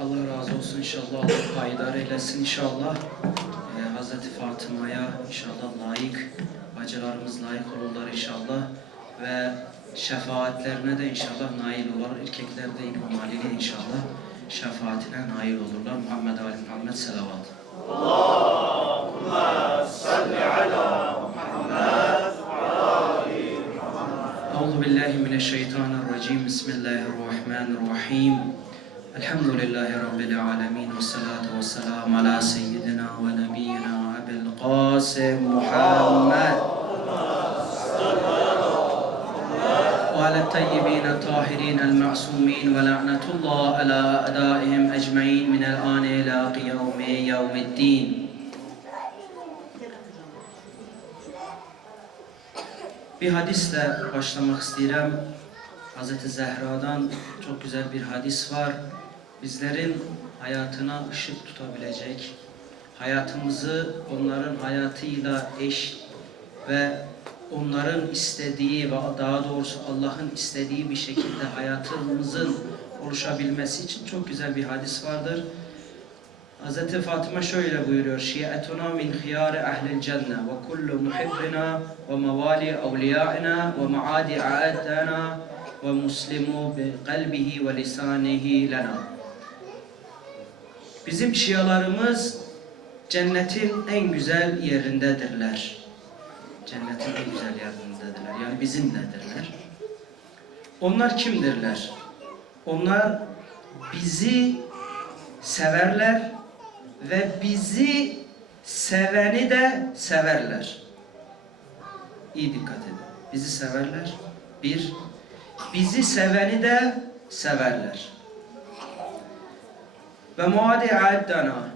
Allah razı olsun inşallah. Allah payidar eylesin inşallah. Ee, Hazreti Fatıma'ya inşallah layık, bacılarımız layık olurlar inşallah. Ve şefaatlerine de inşallah nail olur. Erkekler de İmam Ali'nin inşallah şefaatine nail olurlar. Muhammed Ali Muhammed selavat. Allahümme salli ala Muhammed Euzu billahi mineşşeytanirracim. Bismillahirrahmanirrahim. الحمد لله رب العالمين والصلاة والسلام على سيدنا ونبينا أبي القاسم محمد وعلى الطيبين الطاهرين المعصومين ولعنة الله على أعدائهم أجمعين من الآن إلى قيوم يوم الدين Bir hadisle başlamak istedim. Hz. Zehra'dan çok güzel bir hadis var. Bizlerin hayatına ışık tutabilecek, hayatımızı onların hayatıyla eş ve onların istediği ve daha doğrusu Allah'ın istediği bir şekilde hayatımızın oluşabilmesi için çok güzel bir hadis vardır. Hz. Fatıma şöyle buyuruyor. Şi'etuna min khiyari ehlil cennet ve kullu muhibbina ve mevali evliyaina ve maadi a'adana ve muslimu bi kalbihi ve lisanihi lana. Bizim şialarımız cennetin en güzel yerindedirler. Cennetin en güzel yerindedirler. Yani bizimledirler. Onlar kimdirler? Onlar bizi severler ve bizi seveni de severler. İyi dikkat edin. Bizi severler. Bir, bizi seveni de severler. Ve muadi addana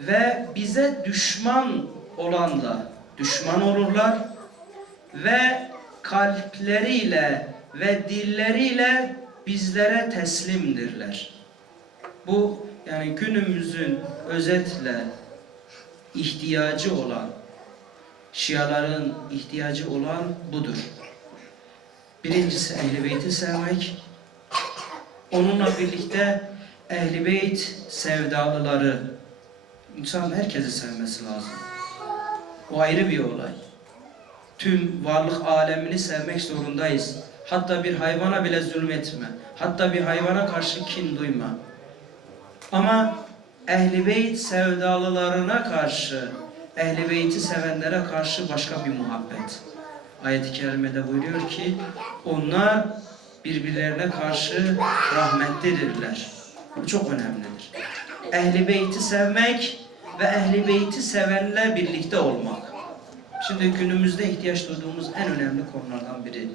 ve bize düşman olan da düşman olurlar ve kalpleriyle ve dilleriyle bizlere teslimdirler. Bu yani günümüzün özetle ihtiyacı olan, Şiaların ihtiyacı olan budur. Birincisi Ehl-i Beyt'i sevmek. Onunla birlikte Ehl-i Beyt sevdalıları, insan herkesi sevmesi lazım. O ayrı bir olay. Tüm varlık alemini sevmek zorundayız. Hatta bir hayvana bile zulmetme. Hatta bir hayvana karşı kin duyma. Ama Ehl-i Beyt sevdalılarına karşı, Ehl-i Beyt'i sevenlere karşı başka bir muhabbet. Ayet-i Kerime'de buyuruyor ki, onlar birbirlerine karşı rahmetlidirler. Bu çok önemlidir. Ehl-i Beyt'i sevmek ve Ehl-i Beyt'i sevenle birlikte olmak. Şimdi günümüzde ihtiyaç duyduğumuz en önemli konulardan biri.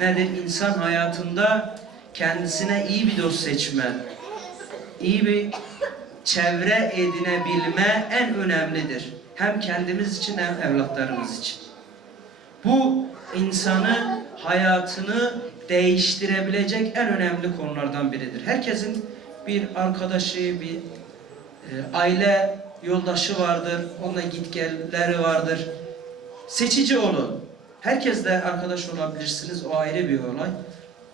Nedir? İnsan hayatında kendisine iyi bir dost seçme, iyi bir çevre edinebilme en önemlidir. Hem kendimiz için hem evlatlarımız için. Bu insanı, hayatını değiştirebilecek en önemli konulardan biridir. Herkesin bir arkadaşı, bir e, aile yoldaşı vardır, onunla gitgelleri vardır. Seçici olun. Herkesle arkadaş olabilirsiniz, o ayrı bir olay.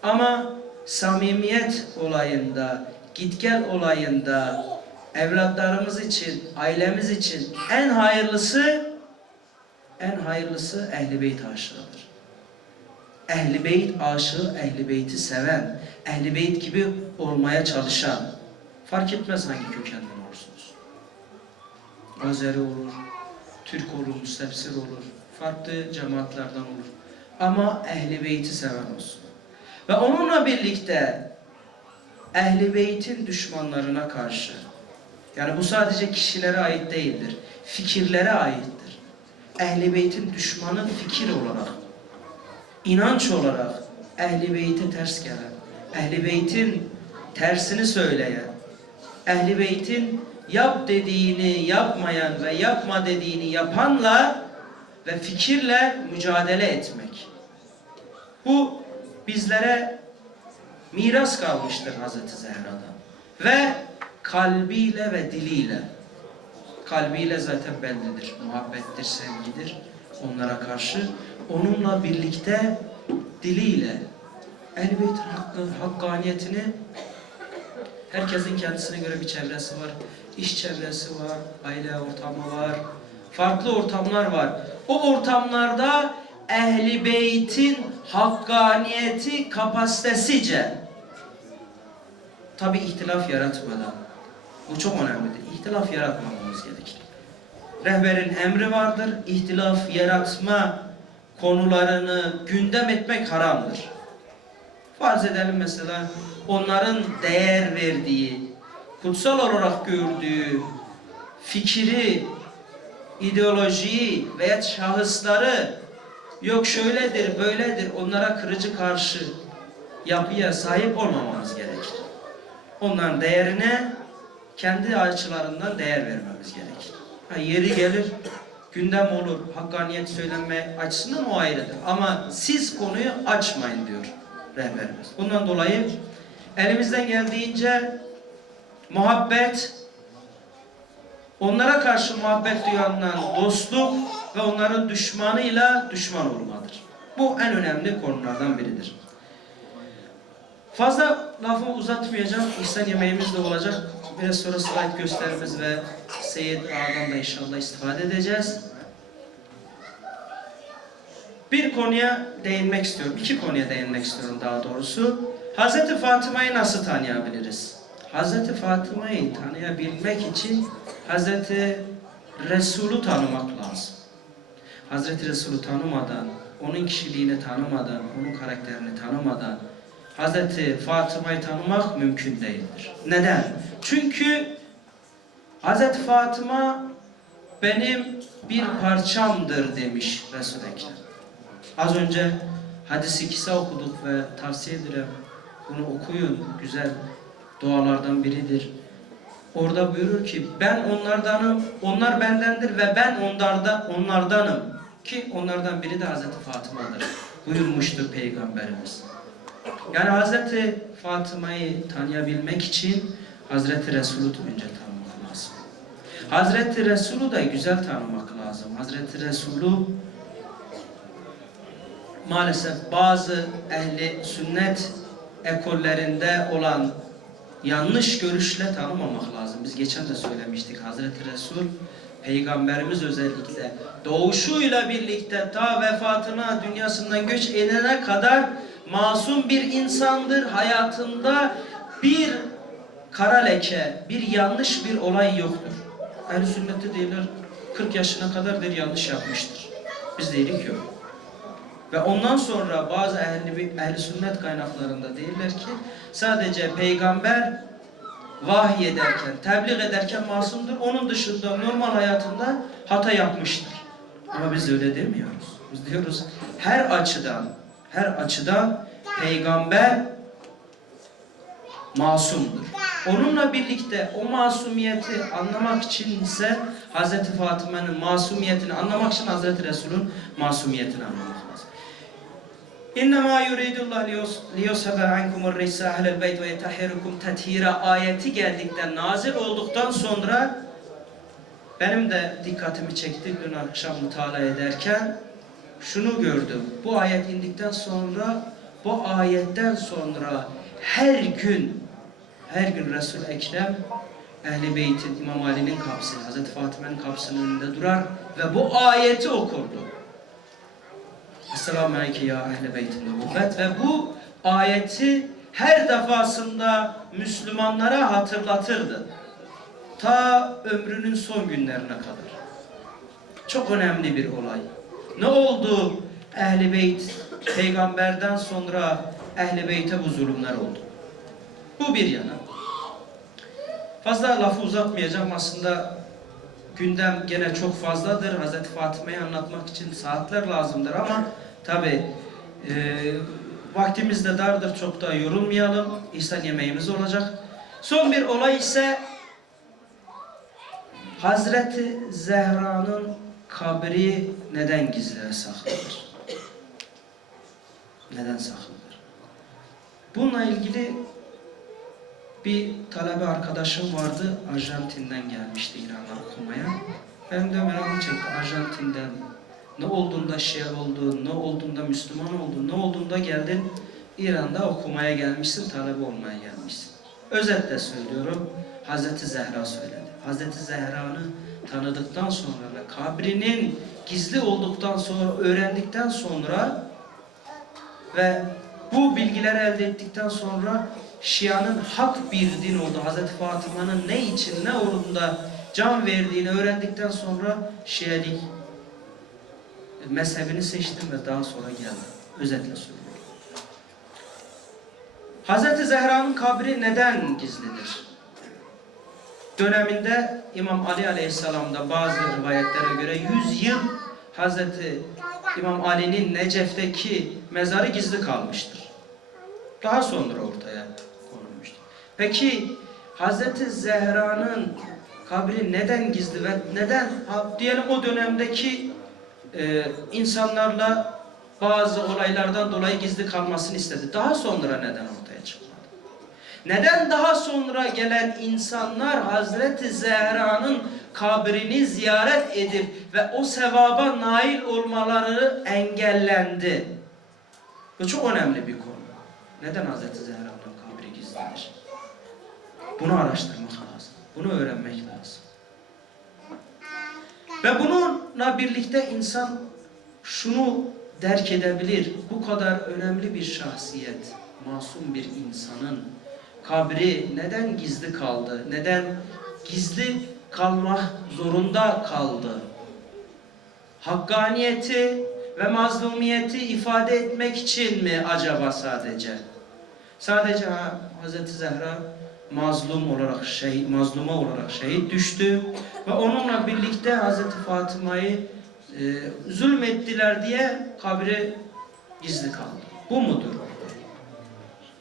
Ama samimiyet olayında, git gel olayında evlatlarımız için, ailemiz için en hayırlısı en hayırlısı Ehl-i Beyt aşığıdır. Ehl-i Beyt aşığı, Ehl-i Beyt'i seven, Ehl-i Beyt gibi olmaya çalışan, fark etmez hangi kökenden olursunuz. Azeri olur, Türk olur, Müstefsir olur, farklı cemaatlerden olur. Ama Ehl-i Beyt'i seven olsun. Ve onunla birlikte Ehl-i Beyt'in düşmanlarına karşı, yani bu sadece kişilere ait değildir, fikirlere aittir. Ehl-i Beyt'in düşmanı fikir olarak, inanç olarak Ehl-i Beyt'e ters gelen, Ehl-i Beyt'in tersini söyleyen, Ehl-i Beyt'in yap dediğini yapmayan ve yapma dediğini yapanla ve fikirle mücadele etmek. Bu bizlere miras kalmıştır Hazreti Zehra'dan. Ve kalbiyle ve diliyle. Kalbiyle zaten bellidir. Muhabbettir, sevgidir onlara karşı. Onunla birlikte diliyle Ehl-i Beyt'in hakkı, hakkaniyetini Herkesin kendisine göre bir çevresi var. İş çevresi var, aile ortamı var. Farklı ortamlar var. O ortamlarda ehli beytin hakkaniyeti kapasitesice tabi ihtilaf yaratmadan bu çok önemlidir. İhtilaf yaratmamamız gerekir. Rehberin emri vardır. İhtilaf yaratma konularını gündem etmek haramdır. Farz edelim mesela onların değer verdiği, kutsal olarak gördüğü fikri, ideolojiyi veya şahısları yok şöyledir, böyledir onlara kırıcı karşı yapıya sahip olmamamız gerekir. Onların değerine kendi açılarından değer vermemiz gerekir. Ha, yeri gelir, gündem olur, hakkaniyet söylenme açısından o ayrıdır. Ama siz konuyu açmayın diyor rehberimiz. Bundan dolayı elimizden geldiğince muhabbet, onlara karşı muhabbet duyandan dostluk ve onların düşmanıyla düşman olmadır. Bu en önemli konulardan biridir. Fazla lafı uzatmayacağım. İhsan yemeğimiz de olacak. Biraz sonra slide gösterimiz ve Seyyid Ağa'dan da inşallah istifade edeceğiz. Bir konuya değinmek istiyorum. iki konuya değinmek istiyorum daha doğrusu. Hazreti Fatıma'yı nasıl tanıyabiliriz? Hazreti Fatıma'yı tanıyabilmek için Hazreti Resul'ü tanımak lazım. Hazreti Resul'ü tanımadan, onun kişiliğini tanımadan, onun karakterini tanımadan Hazreti Fatıma'yı tanımak mümkün değildir. Neden? Çünkü Hazreti Fatıma benim bir parçamdır demiş Resul-i Ekrem. Az önce hadisi kısa okuduk ve tavsiye ederim. Bunu okuyun. Güzel dualardan biridir. Orada buyurur ki ben onlardanım, onlar bendendir ve ben onlarda onlardanım. Ki onlardan biri de Hazreti Fatıma'dır. Buyurmuştur Peygamberimiz. Yani Hazreti Fatıma'yı tanıyabilmek için Hazreti Resulü önce tanımak lazım. Hazreti Resulü da güzel tanımak lazım. Hazreti Resulü maalesef bazı ehli sünnet ekollerinde olan yanlış görüşle tanımamak lazım. Biz geçen de söylemiştik. Hazreti Resul Peygamberimiz özellikle doğuşuyla birlikte ta vefatına dünyasından göç edene kadar masum bir insandır. Hayatında bir kara leke, bir yanlış bir olay yoktur. Ehl-i sünnette değiller 40 yaşına kadar bir yanlış yapmıştır. Biz değilik yok. Ve ondan sonra bazı ehli, ehli sünnet kaynaklarında değiller ki sadece peygamber vahiy ederken, tebliğ ederken masumdur. Onun dışında normal hayatında hata yapmıştır. Ama biz öyle demiyoruz. Biz diyoruz her açıdan, her açıdan peygamber masumdur. Onunla birlikte o masumiyeti anlamak için ise Hz. Fatıma'nın masumiyetini anlamak için Hz. Resul'ün masumiyetini anlamak lazım. İnnemâ yuridullah liyushebe ankumur risa ehlel beyt ve yetahhirukum tethira ayeti geldikten, nazil olduktan sonra benim de dikkatimi çekti dün akşam mutala ederken şunu gördüm. Bu ayet indikten sonra bu ayetten sonra her gün her gün Resul Ekrem Ehl-i Beyt'in İmam Ali'nin kapısı, Hazreti Fatıma'nın kapısının önünde durar ve bu ayeti okurdu. Esselamu Aleyke ya Ehl-i Beyt'in nübüvvet ve bu ayeti her defasında Müslümanlara hatırlatırdı. Ta ömrünün son günlerine kadar. Çok önemli bir olay. Ne oldu Ehl-i Beyt peygamberden sonra Ehl-i Beyt'e bu zulümler oldu. Bu bir yana. Fazla lafı uzatmayacağım aslında gündem gene çok fazladır. Hazreti Fatıma'yı anlatmak için saatler lazımdır ama tabi e, vaktimiz de dardır çok da yorulmayalım. İhsan yemeğimiz olacak. Son bir olay ise Hazreti Zehra'nın kabri neden gizli saklıdır? Neden saklıdır? Bununla ilgili bir talebe arkadaşım vardı. Arjantin'den gelmişti İran'a okumaya. Ben de merakım çekti. Arjantin'den ne olduğunda Şia oldun, ne olduğunda Müslüman oldun, ne olduğunda geldin İran'da okumaya gelmişsin, talebe olmaya gelmişsin. özetle söylüyorum. Hazreti Zehra söyledi. Hazreti Zehra'nı tanıdıktan sonra ve kabrinin gizli olduktan sonra, öğrendikten sonra ve bu bilgileri elde ettikten sonra Şia'nın hak bir din olduğu, Hazreti Fatıma'nın ne için, ne uğrunda can verdiğini öğrendikten sonra Şia'lik mezhebini seçtim ve daha sonra geldim. Özetle söylüyorum. Hazreti Zehra'nın kabri neden gizlidir? Döneminde İmam Ali Aleyhisselam'da bazı rivayetlere göre 100 yıl Hazreti İmam Ali'nin Necef'teki mezarı gizli kalmıştır. Daha sonra ortaya. Peki Hazreti Zehra'nın kabri neden gizli ve neden diyelim o dönemdeki e, insanlarla bazı olaylardan dolayı gizli kalmasını istedi. Daha sonra neden ortaya çıkmadı? Neden daha sonra gelen insanlar Hazreti Zehra'nın kabrini ziyaret edip ve o sevaba nail olmaları engellendi? Bu çok önemli bir konu. Neden Hazreti Zehra'nın kabri gizlidir? Bunu araştırmak lazım. Bunu öğrenmek lazım. Ve bununla birlikte insan şunu derk edebilir. Bu kadar önemli bir şahsiyet, masum bir insanın kabri neden gizli kaldı? Neden gizli kalmak zorunda kaldı? Hakkaniyeti ve mazlumiyeti ifade etmek için mi acaba sadece? Sadece ha, Hz. Zehra mazlum olarak şehit, mazluma olarak şehit düştü ve onunla birlikte Hz. Fatıma'yı e, zulmettiler diye kabri gizli kaldı. Bu mudur?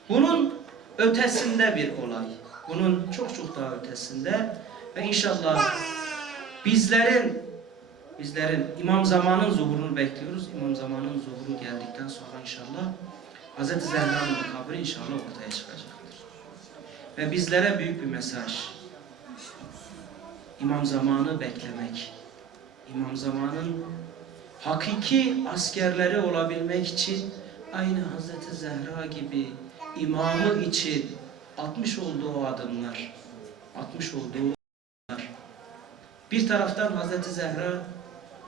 Bunun ötesinde bir olay. Bunun çok çok daha ötesinde ve inşallah bizlerin bizlerin İmam Zaman'ın zuhurunu bekliyoruz. İmam Zaman'ın zuhuru geldikten sonra inşallah Hz. Zehra'nın kabri inşallah ortaya çıkacaktır. Ve bizlere büyük bir mesaj. İmam Zaman'ı beklemek. İmam Zaman'ın hakiki askerleri olabilmek için aynı Hz. Zehra gibi imamı için atmış olduğu adımlar, atmış olduğu adımlar. Bir taraftan Hz. Zehra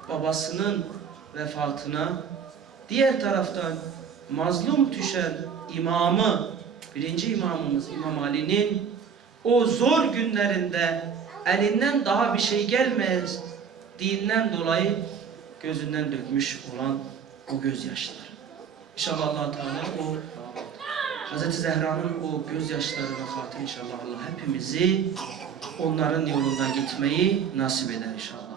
babasının vefatına, diğer taraftan mazlum düşen imamı, birinci imamımız İmam Ali'nin o zor günlerinde elinden daha bir şey gelmez dinden dolayı gözünden dökmüş olan o gözyaşları. İnşallah allah Teala o Hz. Zehra'nın o gözyaşlarına hatır inşallah Allah hepimizi onların yolundan gitmeyi nasip eder inşallah.